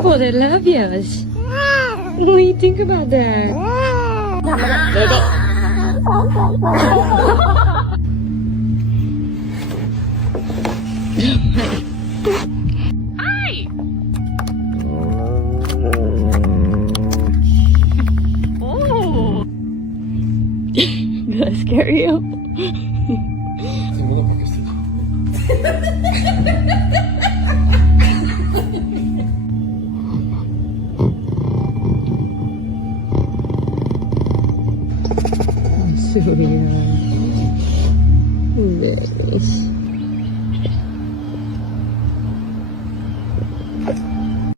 people that love us. What do you think about that? Hi. Oh. Did I scare you? 뭐가 바뀌었어? Sweetheart. Very